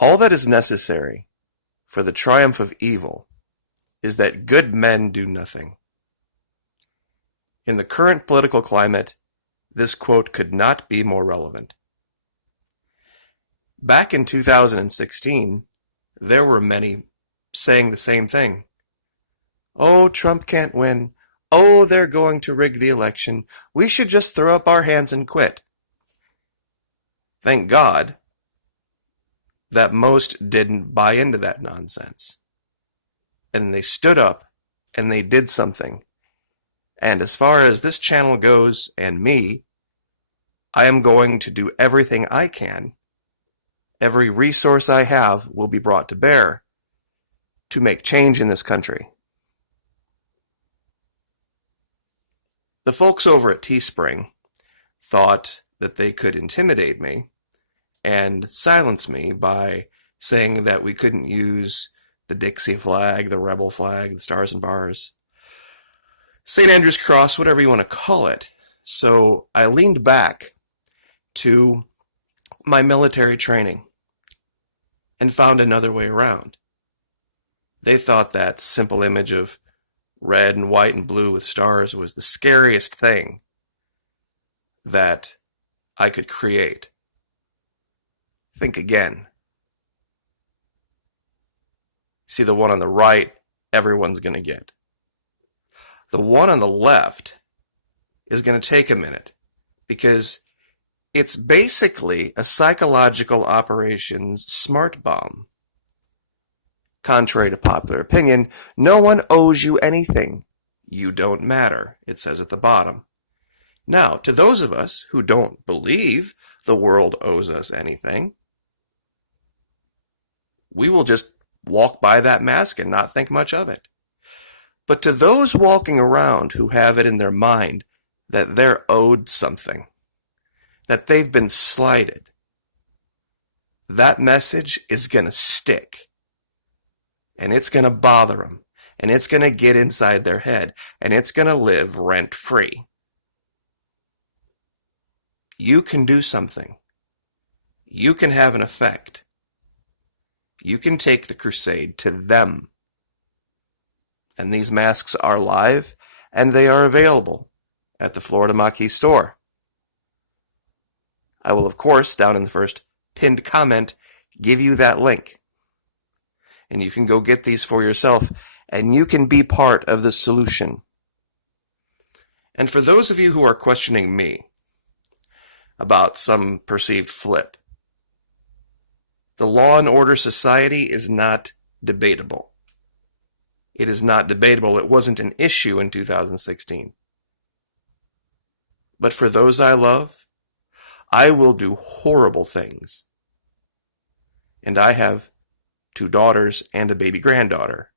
All that is necessary for the triumph of evil is that good men do nothing. In the current political climate, this quote could not be more relevant. Back in 2016, there were many saying the same thing. Oh, Trump can't win. Oh, they're going to rig the election. We should just throw up our hands and quit. Thank God that most didn't buy into that nonsense. And they stood up and they did something. And as far as this channel goes and me, I am going to do everything I can. Every resource I have will be brought to bear to make change in this country. The folks over at Teespring thought that they could intimidate me and silence me by saying that we couldn't use the Dixie flag, the rebel flag, the stars and bars, St. Andrew's cross, whatever you want to call it. So I leaned back to my military training and found another way around. They thought that simple image of red and white and blue with stars was the scariest thing that I could create. Think again. See, the one on the right, everyone's going to get. The one on the left is going to take a minute because it's basically a psychological operations smart bomb. Contrary to popular opinion, no one owes you anything. You don't matter, it says at the bottom. Now, to those of us who don't believe the world owes us anything, we will just walk by that mask and not think much of it. But to those walking around who have it in their mind that they're owed something, that they've been slighted, that message is going to stick. And it's going to bother them. And it's going to get inside their head. And it's going to live rent-free. You can do something. You can have an effect. You can take the crusade to them. And these masks are live, and they are available at the Florida Maquis store. I will, of course, down in the first pinned comment, give you that link. And you can go get these for yourself, and you can be part of the solution. And for those of you who are questioning me about some perceived flip, the law and order society is not debatable. It is not debatable. It wasn't an issue in 2016. But for those I love, I will do horrible things. And I have 2 daughters and a baby granddaughter.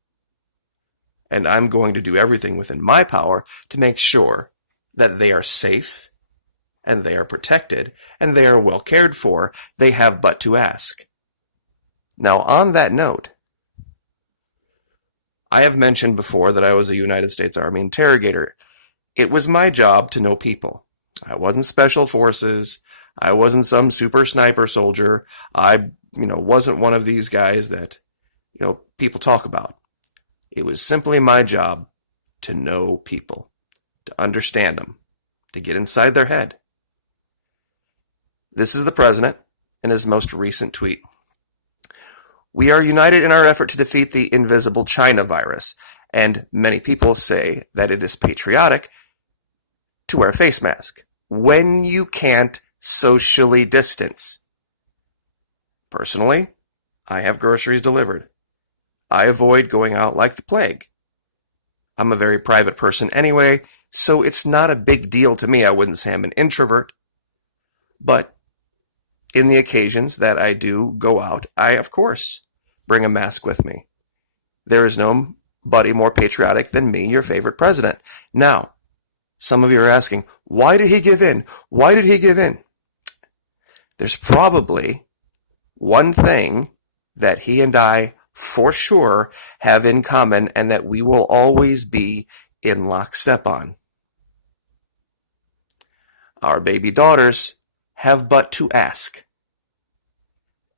And I'm going to do everything within my power to make sure that they are safe, and they are protected, and they are well cared for. They have but to ask. Now, on that note, I have mentioned before that I was a United States Army interrogator. It was my job to know people. I wasn't special forces. I wasn't some super sniper soldier. I wasn't one of these guys that, people talk about. It was simply my job to know people, to understand them, to get inside their head. This is the president in his most recent tweet. We are united in our effort to defeat the invisible China virus, and many people say that it is patriotic to wear a face mask when you can't socially distance. Personally, I have groceries delivered. I avoid going out like the plague. I'm a very private person anyway, so it's not a big deal to me. I wouldn't say I'm an introvert. But in the occasions that I do go out, I, of course, bring a mask with me. There is nobody more patriotic than me, your favorite president. Now, some of you are asking, why did he give in? Why did he give in? There's probably one thing that he and I for sure have in common and that we will always be in lockstep on. Our baby daughters have but to ask,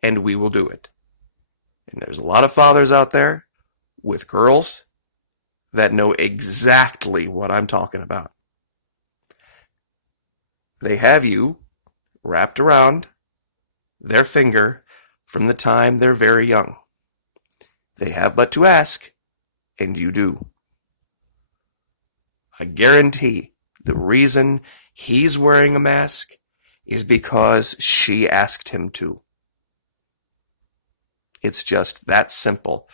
and we will do it. And there's a lot of fathers out there with girls that know exactly what I'm talking about. They have you wrapped around their finger from the time they're very young. They have but to ask, and you do. I guarantee the reason he's wearing a mask is because she asked him to. It's just that simple.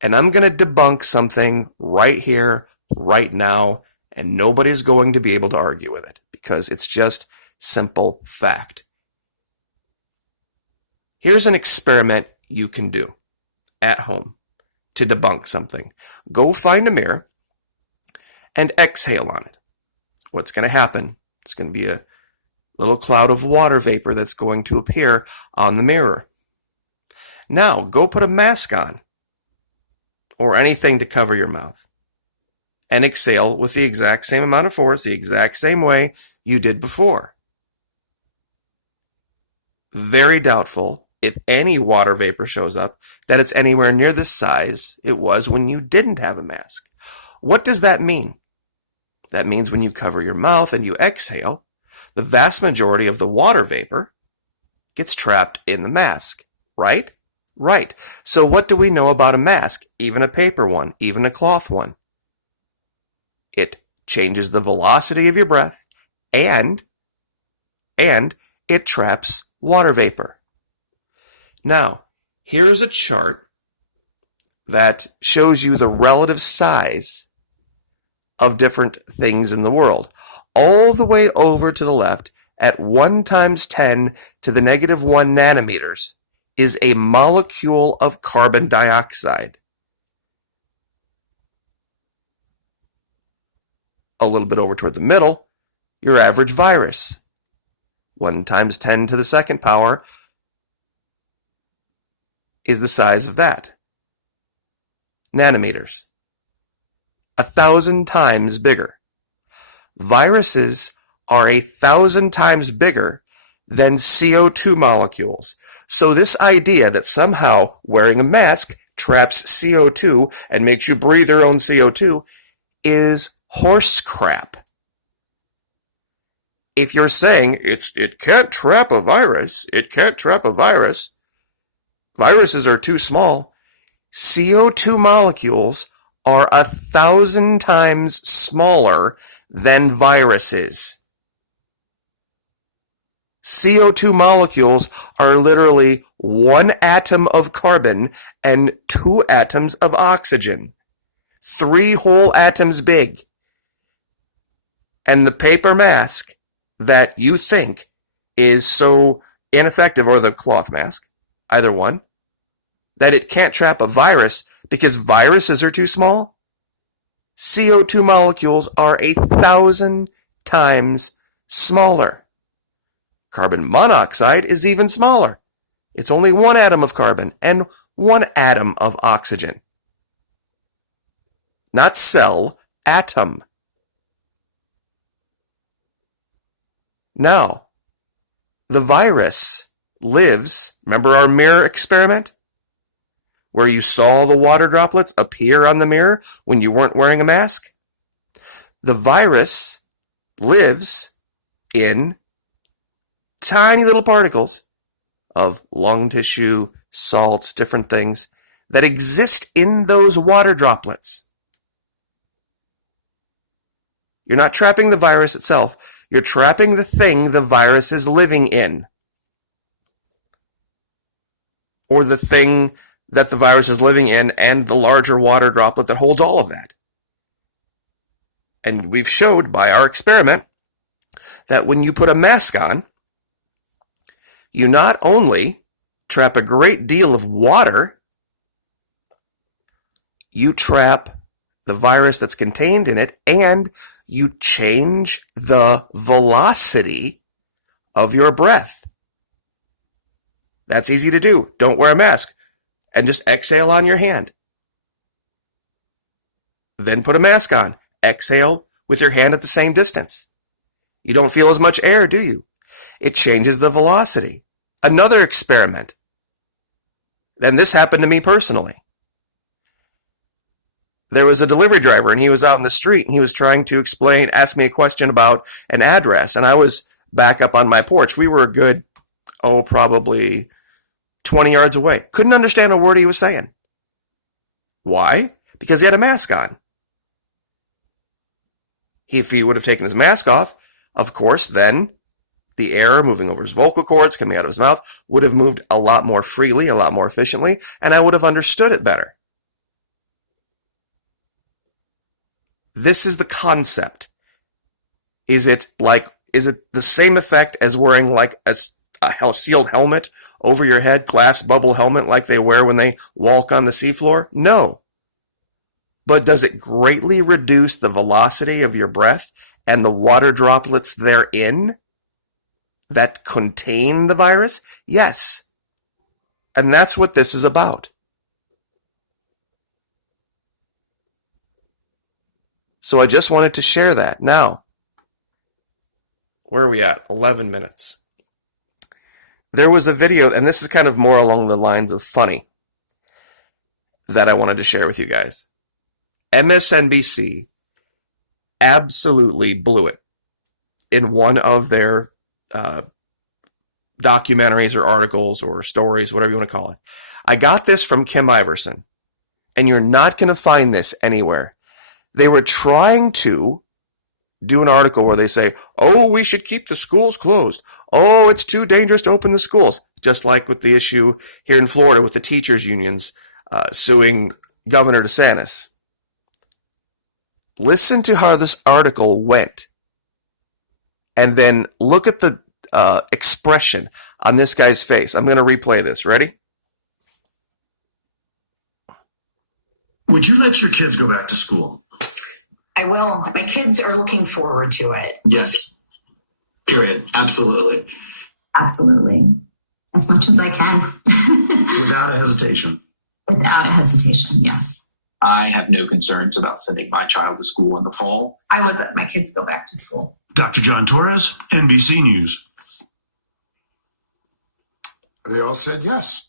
And I'm going to debunk something right here, right now, and nobody's going to be able to argue with it because it's just simple fact. Here's an experiment you can do at home to debunk something. Go find a mirror and exhale on it. What's going to happen? It's going to be a little cloud of water vapor that's going to appear on the mirror. Now, go put a mask on or anything to cover your mouth and exhale with the exact same amount of force, the exact same way you did before. Very doubtful, if any water vapor shows up, that it's anywhere near the size it was when you didn't have a mask. What does that mean? That means when you cover your mouth and you exhale, the vast majority of the water vapor gets trapped in the mask, right? Right. So what do we know about a mask, even a paper one, even a cloth one? It changes the velocity of your breath and it traps water vapor. Now, here's a chart that shows you the relative size of different things in the world. All the way over to the left at 1 × 10 to the -1 nanometers is a molecule of carbon dioxide. A little bit over toward the middle, your average virus. 1 × 10 to the second power is the size of that. Nanometers. 1,000 times bigger. Viruses are 1,000 times bigger than CO2 molecules. So this idea that somehow wearing a mask traps CO2 and makes you breathe your own CO2 is horse crap. If you're saying it can't trap a virus, viruses are too small, CO2 molecules are 1,000 times smaller than viruses. CO2 molecules are literally 1 atom of carbon and 2 atoms of oxygen. 3 whole atoms big. And the paper mask that you think is so ineffective, or the cloth mask, either one, that it can't trap a virus because viruses are too small, CO2 molecules are 1,000 times smaller. Carbon monoxide is even smaller. It's only 1 atom of carbon and 1 atom of oxygen. Not cell, atom. Now, the virus lives, remember our mirror experiment? Where you saw the water droplets appear on the mirror when you weren't wearing a mask? The virus lives in tiny little particles of lung tissue, salts, different things that exist in those water droplets. You're not trapping the virus itself. You're trapping the thing the virus is living in. Or the thing that the virus is living in and the larger water droplet that holds all of that. And we've showed by our experiment that when you put a mask on, you not only trap a great deal of water, you trap the virus that's contained in it, and you change the velocity of your breath. That's easy to do. Don't wear a mask and just exhale on your hand. Then put a mask on. Exhale with your hand at the same distance. You don't feel as much air, do you? It changes the velocity. Another experiment. And this happened to me personally. There was a delivery driver, and he was out in the street, and he was trying to ask me a question about an address, and I was back up on my porch. We were a good, probably 20 yards away. Couldn't understand a word he was saying. Why? Because he had a mask on. If he would have taken his mask off, of course, then the air moving over his vocal cords, coming out of his mouth, would have moved a lot more freely, a lot more efficiently, and I would have understood it better. This is the concept. Is it the same effect as wearing like a sealed helmet over your head, glass bubble helmet like they wear when they walk on the seafloor? No. But does it greatly reduce the velocity of your breath and the water droplets therein that contain the virus? Yes. And that's what this is about. So I just wanted to share that. Now, where are we at? 11 minutes. There was a video, and this is kind of more along the lines of funny, that I wanted to share with you guys. MSNBC absolutely blew it in one of their documentaries or articles or stories, whatever you want to call it. I got this from Kim Iverson, and you're not going to find this anywhere. They were trying to do an article where they say, oh, we should keep the schools closed. Oh, it's too dangerous to open the schools. Just like with the issue here in Florida with the teachers' unions suing Governor DeSantis. Listen to how this article went. And then look at the expression on this guy's face. I'm going to replay this. Ready? Would you let your kids go back to school? I will. My kids are looking forward to it. Yes. Period. Absolutely. Absolutely. As much as I can. Without a hesitation. Without a hesitation, yes. I have no concerns about sending my child to school in the fall. I would let my kids go back to school. Dr. John Torres, NBC News. They all said yes.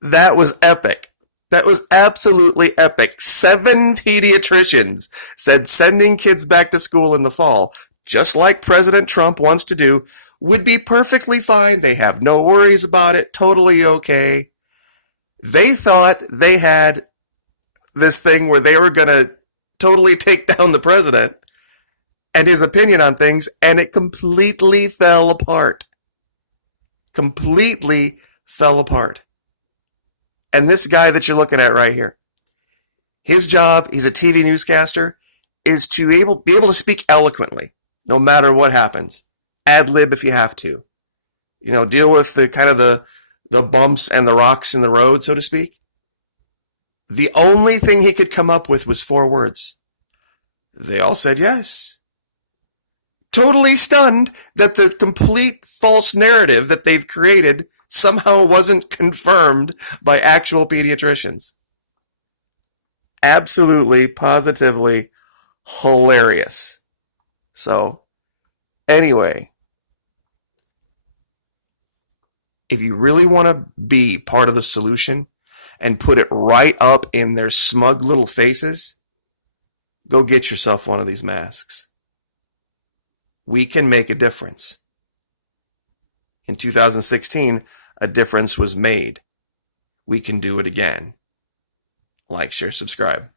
That was epic. That was absolutely epic. 7 pediatricians said sending kids back to school in the fall, just like President Trump wants to do, would be perfectly fine. They have no worries about it. Totally okay. They thought they had this thing where they were going to totally take down the president and his opinion on things, and it completely fell apart. Completely fell apart. And this guy that you're looking at right here, his job, he's a TV newscaster, is to be able to speak eloquently, no matter what happens. Ad-lib if you have to. You know, deal with the kind of the bumps and the rocks in the road, so to speak. The only thing he could come up with was 4 words. They all said yes. Totally stunned that the complete false narrative that they've created somehow wasn't confirmed by actual pediatricians. Absolutely, positively hilarious. So, anyway, if you really want to be part of the solution and put it right up in their smug little faces, go get yourself one of these masks. We can make a difference. In 2016, a difference was made. We can do it again. Like, share, subscribe.